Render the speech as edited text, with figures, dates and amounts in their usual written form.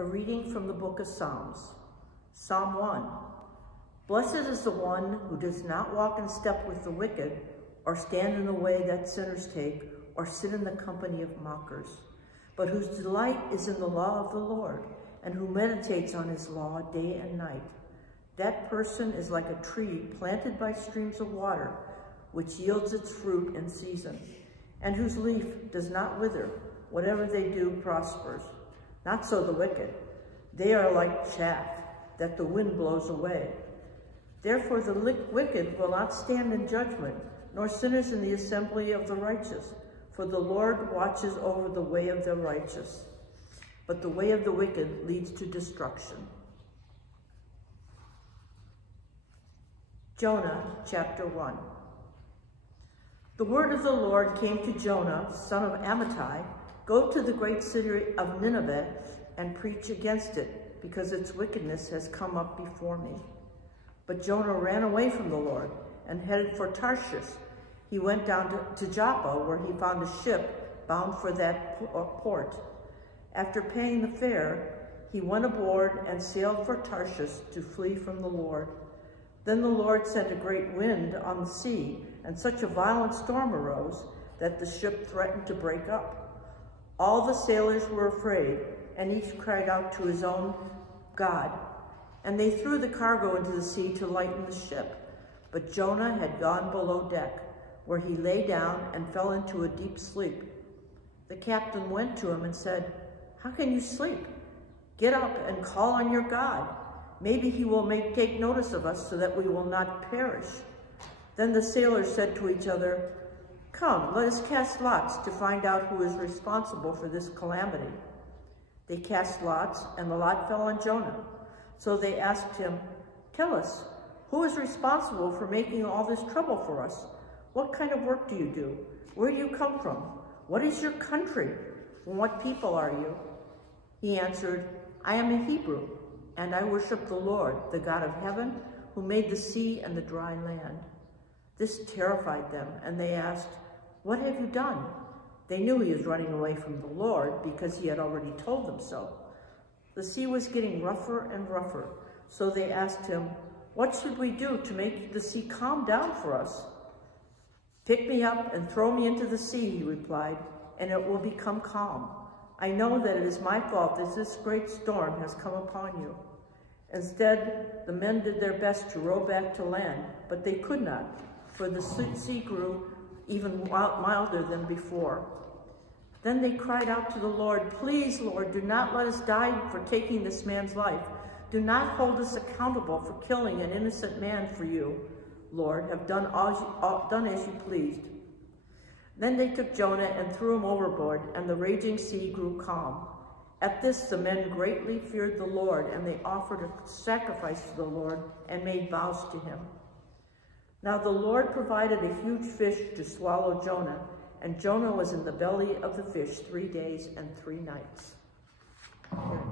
A reading from the book of Psalms. Psalm 1. Blessed is the one who does not walk in step with the wicked, or stand in the way that sinners take, or sit in the company of mockers, but whose delight is in the law of the Lord, and who meditates on his law day and night. That person is like a tree planted by streams of water, which yields its fruit in season, and whose leaf does not wither. Whatever they do prospers. Not so the wicked. They are like chaff that the wind blows away. Therefore the wicked will not stand in judgment, nor sinners in the assembly of the righteous. For the Lord watches over the way of the righteous, but the way of the wicked leads to destruction. Jonah, chapter 1. The word of the Lord came to Jonah, son of Amittai. Go to the great city of Nineveh and preach against it, because its wickedness has come up before me. But Jonah ran away from the Lord and headed for Tarshish. He went down to Joppa, where he found a ship bound for that port. After paying the fare, he went aboard and sailed for Tarshish to flee from the Lord. Then the Lord sent a great wind on the sea, and such a violent storm arose that the ship threatened to break up. All the sailors were afraid, and each cried out to his own God. And they threw the cargo into the sea to lighten the ship. But Jonah had gone below deck, where he lay down and fell into a deep sleep. The captain went to him and said, "How can you sleep? Get up and call on your God. Maybe he will take notice of us so that we will not perish." Then the sailors said to each other, "Come, let us cast lots to find out who is responsible for this calamity." They cast lots, and the lot fell on Jonah. So they asked him, "Tell us, who is responsible for making all this trouble for us? What kind of work do you do? Where do you come from? What is your country? And what people are you?" He answered, "I am a Hebrew, and I worship the Lord, the God of heaven, who made the sea and the dry land." This terrified them, and they asked, "What have you done?" They knew he was running away from the Lord because he had already told them so. The sea was getting rougher and rougher, so they asked him, "What should we do to make the sea calm down for us?" "Pick me up and throw me into the sea," he replied, "and it will become calm. I know that it is my fault that this great storm has come upon you." Instead, the men did their best to row back to land, but they could not, for the sea grew even milder than before. Then they cried out to the Lord, "Please, Lord, do not let us die for taking this man's life. Do not hold us accountable for killing an innocent man, for you, Lord, have done as you pleased." Then they took Jonah and threw him overboard, and the raging sea grew calm. At this, the men greatly feared the Lord, and they offered a sacrifice to the Lord and made vows to him. Now the Lord provided a huge fish to swallow Jonah, and Jonah was in the belly of the fish 3 days and 3 nights. Here.